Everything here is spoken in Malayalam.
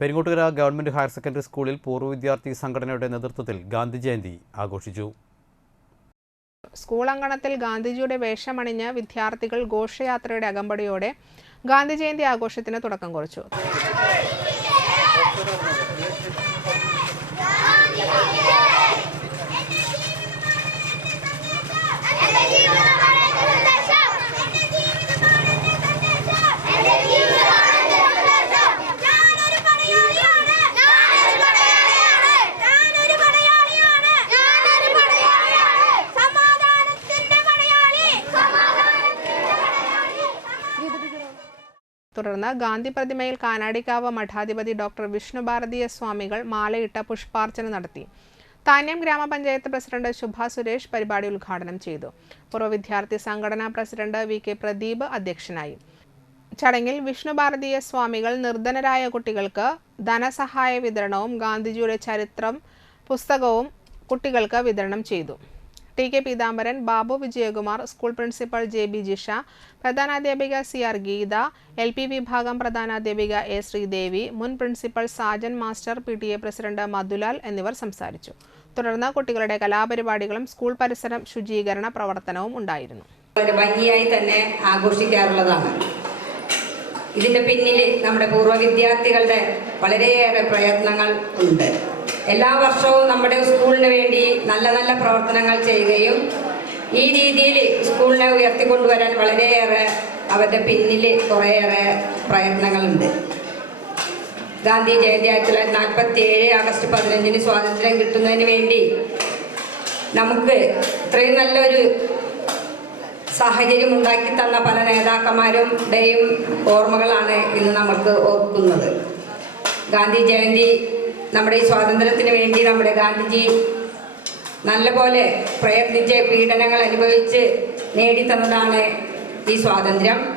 പെരിങ്ങോട്ടുകര ഗവൺമെന്റ് ഹയർ സെക്കൻഡറി സ്കൂളിൽ പൂർവ വിദ്യാർത്ഥി സംഘടനയുടെ നേതൃത്വത്തിൽ ഗാന്ധി ജയന്തി ആഘോഷിച്ചു. സ്കൂൾ അങ്കണത്തിൽ ഗാന്ധിജിയുടെ വേഷമണിഞ്ഞ് വിദ്യാർത്ഥികൾ ഘോഷയാത്രയുടെ അകമ്പടിയോടെ ഗാന്ധി ജയന്തി ആഘോഷത്തിന് തുടക്കം കുറിച്ചു. തുടർന്ന് ഗാന്ധി പ്രതിമയിൽ കാനാടിക്കാവ് മഠാധിപതി ഡോക്ടർ വിഷ്ണുഭാരതീയ സ്വാമികൾ മാലയിട്ട പുഷ്പാർച്ചന നടത്തി. താന്യം ഗ്രാമപഞ്ചായത്ത് പ്രസിഡന്റ് ശുഭ സുരേഷ് പരിപാടി ഉദ്ഘാടനം ചെയ്തു. പൂർവ വിദ്യാർത്ഥി സംഘടനാ പ്രസിഡന്റ് വി കെ പ്രദീപ് അധ്യക്ഷനായി. ചടങ്ങിൽ വിഷ്ണുഭാരതീയ സ്വാമികൾ നിർധനരായ കുട്ടികൾക്ക് ധനസഹായ വിതരണവും ഗാന്ധിജിയുടെ ചരിത്രം പുസ്തകവും കുട്ടികൾക്ക് വിതരണം ചെയ്തു. T K Peethambaran Babu Vijayakumar school principal J B Jisha പ്രധാനാധ്യാപിക C R Geetha L P വിഭാഗം പ്രധാനാധ്യാപിക എ ശ്രീദേവി മുൻ principal Sajan master P T A president Madhulal എന്നിവർ സംസാരിച്ചു. തുടർന്ന് കുട്ടികളുടെ കലാപരിപാടികളും സ്കൂൾ പരിസരം ശുചീകരണ പ്രവർത്തനവും ഉണ്ടായിരുന്നു. ഭംഗിയായി തന്നെ ആഘോഷിക്കാറുള്ളതാണ്. ഇതിന്റെ പിന്നിൽ നമ്മുടെ പൂർവ വിദ്യാർത്ഥികളുടെ വളരെയേറെ പ്രയത്നങ്ങൾ ഉണ്ട്. എല്ലാ വർഷവും നമ്മുടെ സ്കൂളിന് വേണ്ടി നല്ല നല്ല പ്രവർത്തനങ്ങൾ ചെയ്യുകയും ഈ രീതിയിൽ സ്കൂളിനെ ഉയർത്തിക്കൊണ്ടുവരാൻ വളരെയേറെ അവരുടെ പിന്നിൽ കുറേയേറെ പ്രയത്നങ്ങളുണ്ട്. ഗാന്ധി ജയന്തി ആയിരത്തി തൊള്ളായിരത്തി നാൽപ്പത്തി ഏഴ് ആഗസ്റ്റ് പതിനഞ്ചിന് സ്വാതന്ത്ര്യം കിട്ടുന്നതിന് വേണ്ടി നമുക്ക് ഇത്രയും നല്ലൊരു സാഹചര്യം ഉണ്ടാക്കി തന്ന പല നേതാക്കന്മാരുടെയും ഓർമ്മകളാണ് ഇന്ന് നമുക്ക് ഓർക്കുന്നത്. ഗാന്ധി ജയന്തി നമ്മുടെ ഈ സ്വാതന്ത്ര്യത്തിന് വേണ്ടി നമ്മുടെ ഗാന്ധിജി നല്ലപോലെ പ്രയത്നിച്ച് പീഡനങ്ങൾ അനുഭവിച്ച് നേടിത്തന്നതാണ് ഈ സ്വാതന്ത്ര്യം.